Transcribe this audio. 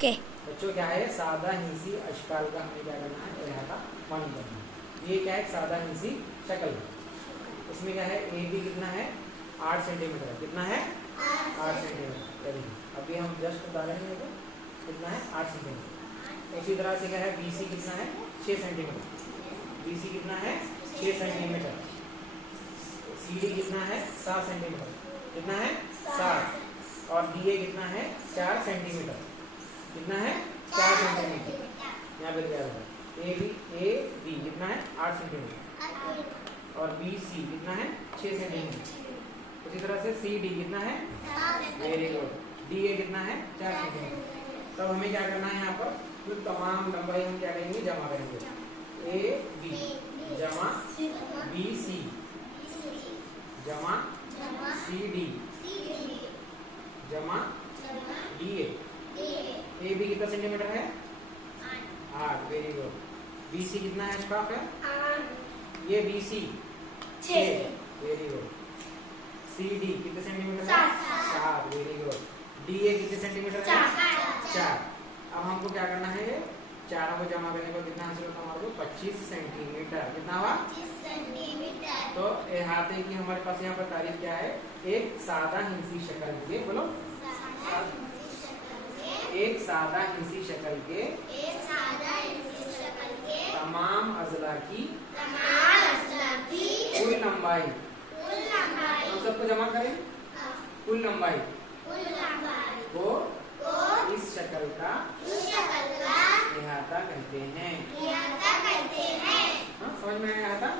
Okay बच्चों क्या है सादा हिंसी अशकाल का हमें क्या करना है इहाता मालूम करना है। ये क्या है सादा हिंसी शक्ल, इसमें क्या है ए बी कितना है 8 सेंटीमीटर, कितना है 8 सेंटीमीटर। चलिए अभी हम जस्ट उदाहरण लेंगे कितना है 8 सेंटीमीटर। इसी तरह से क्या है बी सी कितना है 6 सेंटीमीटर, बी सी कितना है 6 सेंटीमीटर, सी डी कितना है 7 सेंटीमीटर, कितना है 7, और डी ए कितना है 4 सेंटीमीटर, कितना है 4 सेंटीमीटर। यहाँ पे क्या होगा ए बी कितना है 8 सेंटीमीटर और बी सी कितना है 6 सेंटीमीटर। उसी तरह से सी डी कितना है, वेरी गुड, डी ए कितना है 4 सेंटीमीटर। तब हमें क्या करना है यहाँ पर कुल तमाम लंबाई हम क्या करेंगे जमा करेंगे। ए बी जमा बी सी जमा सी डी जमा डी ए बी कितना सेंटीमीटर है 8, वेरी गुड। बी सी कितना है स्टॉक है, ये B C 6, very good. C D कितने सेंटीमीटर है 7, वेरी गुड। डी ए कितने सेंटीमीटर है 4। अब हमको क्या करना है ये चारों को जमा करने पर कितना आंसर होता है हमारे को 25 सेंटीमीटर, कितना हुआ 25 सेंटीमीटर। तो इहाते की हमारे पास यहाँ पर तारीफ क्या है, एक सादा हिंसी शक्ल के, बोलो एक सादा हिंसी शक्ल के तमाम अजला की कुल लंबाई, हम सबको जमा करें, कुल लंबाई को इस शक्ल का इहाता कहते हैं। हाँ, समझ में आया था।